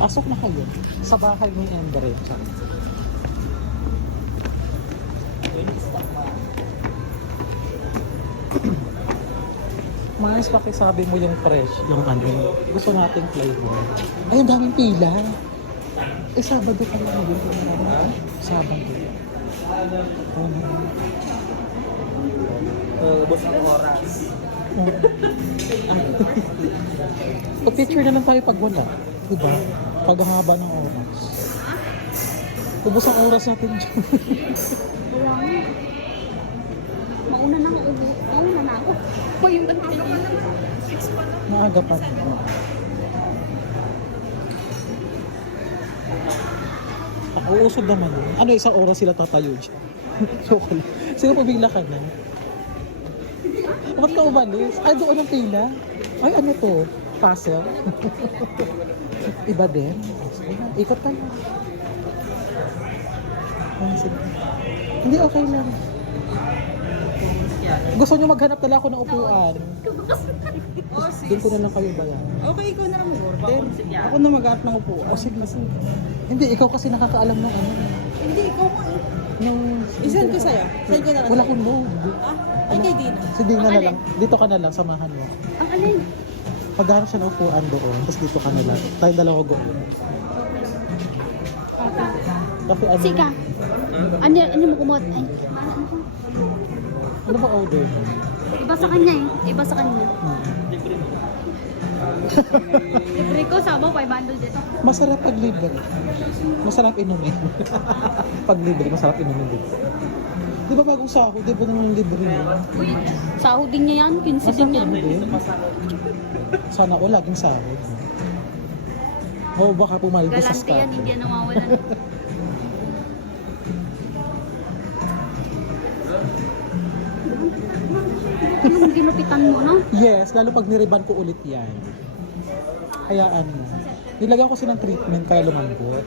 Pasok na kayo. Sa bahay ni Endre. Mas pakisabi mo yung fresh, yung ano. Gusto nating flavor. Ay, ang daming pila. Eh, Sabado ka lang yun. Sabado. Ubos ang oras. Pag-picture na lang tayo pag wala. Diba? Paghahaba ng oras. Ubus ang oras natin dyan. Wala nga. Mauna na ako. Mauna na ako. Pa yung maaga pa naman. 6 pa na. Maaga pa. Uusog naman yun. Ano, isang oras sila tatayo dyan. So, sino pabigla ka na? Bakit ka umalis? Ay, doon ang pila. Ay, ano to? Puzzle? Iba din? Ikot ka lang. Ay, sige. Hindi, okay lang. Gusto nyo maghanap na lang ako ng upuan. Doon ko na lang kayo bayan. Okay, ikaw na lang mag-order. Ako na mag-aat ng upuan. O, sige, sige. Hindi, ikaw kasi nakakaalam ng ano. Hindi, ikaw ko eh. Nung... I-send ko sa'yo. Send ko na lang. Wala akong load. Ay, kay Dina. Si Dina na lang. Dito ka na lang, samahan mo. Ang alin? Pagharap siya ng upuan doon, tapos dito ka na lang. Tayong dalawa go. Kasi ano... Sika. Ano mo kumot? Ay, Ano ba order mo? iba sa kanya eh. Iba sa kanya. Libre ko, sama 500 dito. Masarap pag libre. Masarap inumin. Pag libre, masarap inumin dito. Di ba bagong sahod? Di ba naman libre mo? Sahod din niya yan, 15 din Masarap yan. din. Sana o laging sahod. O baka pumalit ka sa Galante yan, start. hindi yan nawawalan. Anong ginupitan mo, no? Yes, lalo pag niriban ko ulit yan. Kaya ano, nilagyan ko silang treatment kaya lumambot.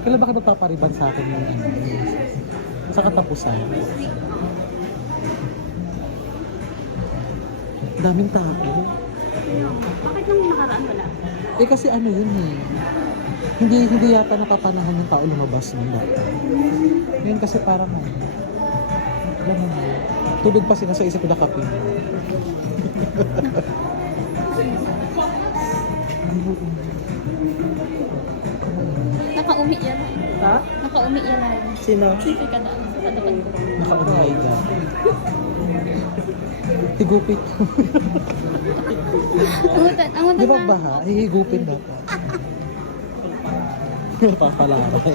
Kailan ba kayo magpapariban sa akin yung ano? Sa katapusan? Daming tao. Bakit nung nakaraan wala? Eh kasi ano yun eh. Hindi yata napapanahon ng tao lumabas ng dati. Ngayon kasi parang ano. Alam mo na. Tulog pa sila sa isip ko na kape. Nakaumi yan. Ha? Nakaumi yan na. Sino? Sige ka na. Sa depan ko. Naka-umay ka. Tigupit. Angutan Di ba na. baha? Hihigupin dapat. Papalaray.